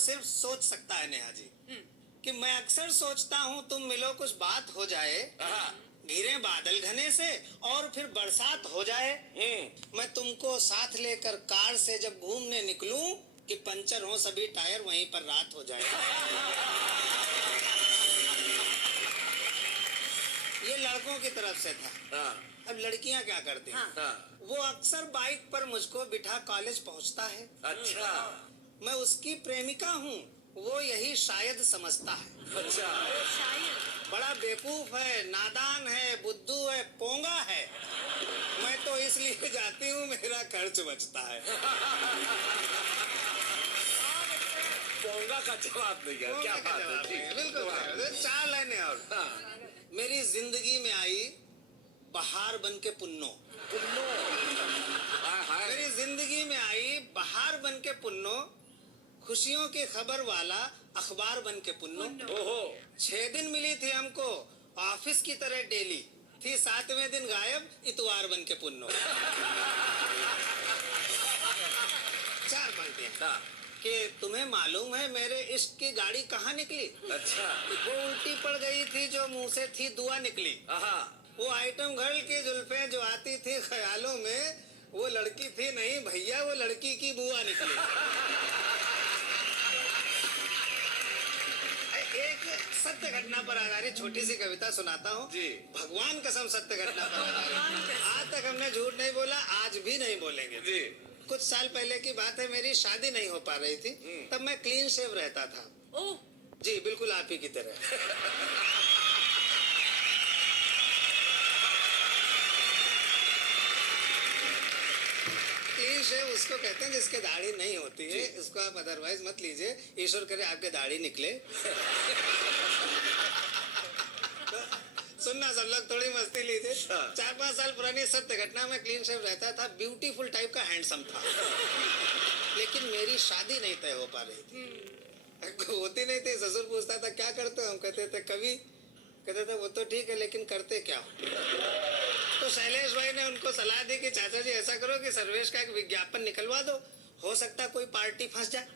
सिर्फ सोच सकता है नेहा जी कि मैं अक्सर सोचता हूँ तुम मिलो कुछ बात हो जाए, घिरे बादल घने से और फिर बरसात हो जाए। मैं तुमको साथ लेकर कार से जब घूमने निकलूं कि पंचर हो सभी टायर वहीं पर रात हो जाए। ये लड़कों की तरफ से था। अब लड़कियां क्या करती हैं? वो अक्सर बाइक पर मुझको बिठा कॉलेज पहुंचता है। अच्छा। मैं उसकी प्रेमिका हूँ, वो यही शायद समझता है। अच्छा। बड़ा बेवकूफ है, नादान है, बुद्धू है, पोंगा है। मैं तो इसलिए जाती हूँ मेरा खर्च बचता है। पोंगा का जवाब नहीं है, क्या बात है। ठीक, बिल्कुल। चार लाइनें और। मेरी जिंदगी में आई बहार बन के पुन्नो। मेरी जिंदगी में आई बहार बन के पुन्नो, खुशियों की खबर वाला अखबार बन के पुन्नो। 6 दिन मिली थी हमको ऑफिस की तरह डेली, थी 7वें दिन गायब इतवार बन के पुन्नो। 4 पंक्तियां कि तुम्हें मालूम है मेरे इश्क की गाड़ी कहाँ निकली? अच्छा। वो उल्टी पड़ गई थी जो मुंह से थी दुआ निकली। वो आइटम गर्ल की जुल्फे जो आती थी ख्यालों में, वो लड़की थी नहीं भैया, वो लड़की की बुआ निकली। एक सत्य घटना पर आधारित छोटी सी कविता सुनाता हूँ जी। भगवान कसम सत्य घटना पर आधारित। आज तक हमने झूठ नहीं बोला, आज भी नहीं बोलेंगे जी। कुछ साल पहले की बात है, मेरी शादी नहीं हो पा रही थी, तब मैं क्लीन शेव रहता था। ओह जी, बिल्कुल आप ही की तरह। क्लीन शेव उसको कहते हैं जिसके दाढ़ी नहीं होती है, इसको आप अदरवाइज मत लीजिए, ईश्वर करे आपके दाढ़ी निकले। सुनना सब लोग, थोड़ी मस्ती लीजिए। 4-5 साल पुरानी सत्य घटना में क्लीन शेव रहता था, ब्यूटीफुल टाइप का, हैंडसम था, लेकिन मेरी शादी नहीं तय हो पा रही थी। होती नहीं थी। ससुर पूछता था क्या करते हो, हम कहते थे कवि। कहते थे वो तो ठीक है लेकिन करते क्या हो? तो शैलेश भाई ने उनको सलाह दी कि चाचा जी ऐसा करो कि सर्वेश का एक विज्ञापन निकलवा दो, हो सकता कोई पार्टी फंस जाए।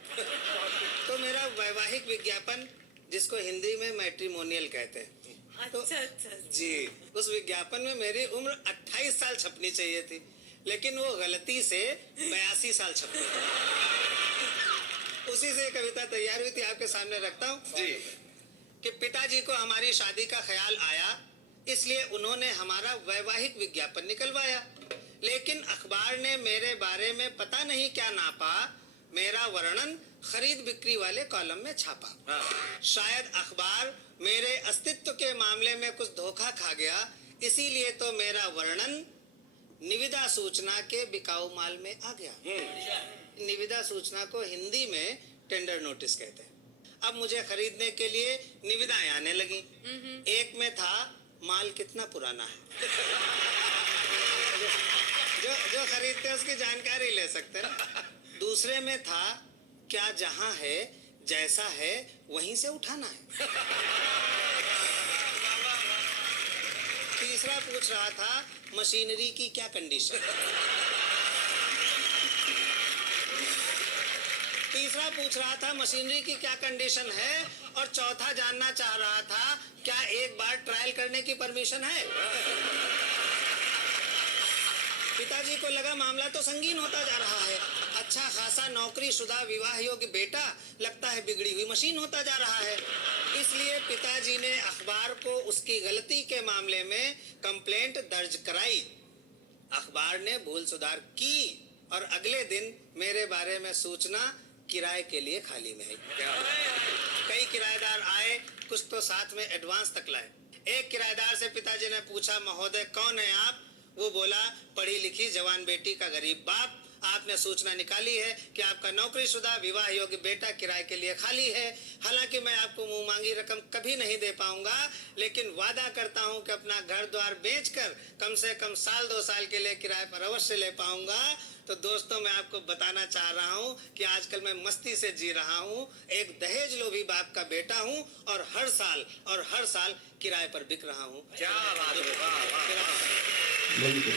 तो मेरा वैवाहिक विज्ञापन, जिसको हिंदी में मैट्रिमोनियल कहते हैं, तो अच्छा जी, उस विज्ञापन में मेरी उम्र 28 साल छपनी चाहिए थी, लेकिन वो गलती से 82 साल छप गई। उसी से कविता तैयार हुई थी, आपके सामने रखता हूँ जी। कि पिताजी को हमारी शादी का ख्याल आया, इसलिए उन्होंने हमारा वैवाहिक विज्ञापन निकलवाया, लेकिन अखबार ने मेरे बारे में पता नहीं क्या नापा, मेरा वर्णन खरीद बिक्री वाले कॉलम में छापा। शायद अखबार मेरे अस्तित्व के मामले में कुछ धोखा खा गया, इसीलिए तो मेरा वर्णन निविदा सूचना के बिकाऊ माल में आ गया। निविदा सूचना को हिंदी में टेंडर नोटिस कहते हैं। अब मुझे खरीदने के लिए निविदाएं आने लगी। एक में था माल कितना पुराना है। जो खरीदते हैं उसकी जानकारी ले सकते हैं। दूसरे में था क्या जहां है जैसा है वहीं से उठाना है। तीसरा पूछ रहा था मशीनरी की क्या कंडीशन। तीसरा पूछ रहा था मशीनरी की क्या कंडीशन है, और चौथा जानना चाह रहा था क्या एक बार ट्रायल करने की परमिशन है। पिताजी को लगा मामला तो संगीन होता जा रहा है। अच्छा खासा नौकरी शुदा विवाह योग्य बेटा लगता है बिगड़ी हुई मशीन होता जा रहा है। इसलिए पिताजी ने अखबार को उसकी गलती के मामले में कंप्लेंट दर्ज कराई। अखबार ने भूल सुधार की और अगले दिन मेरे बारे में सूचना किराए के लिए खाली में है। कई किराएदार आए, कुछ तो साथ में एडवांस तक लाए। एक किराएदार से पिताजी ने पूछा महोदय कौन है आप? वो बोला पढ़ी लिखी जवान बेटी का गरीब बाप। आपने सूचना निकाली है कि आपका नौकरीशुदा विवाह योग्य बेटा किराए के लिए खाली है। हालांकि मैं आपको मुंह मांगी रकम कभी नहीं दे पाऊंगा, लेकिन वादा करता हूं कि अपना घर द्वार बेचकर कम से कम 1-2 साल के लिए किराए पर अवश्य ले पाऊंगा। तो दोस्तों मैं आपको बताना चाह रहा हूं कि आजकल मैं मस्ती से जी रहा हूं, एक दहेज लोभी बाप का बेटा हूं और हर साल किराए पर बिक रहा हूं। क्या बात है, वाह वाह। बिल्कुल।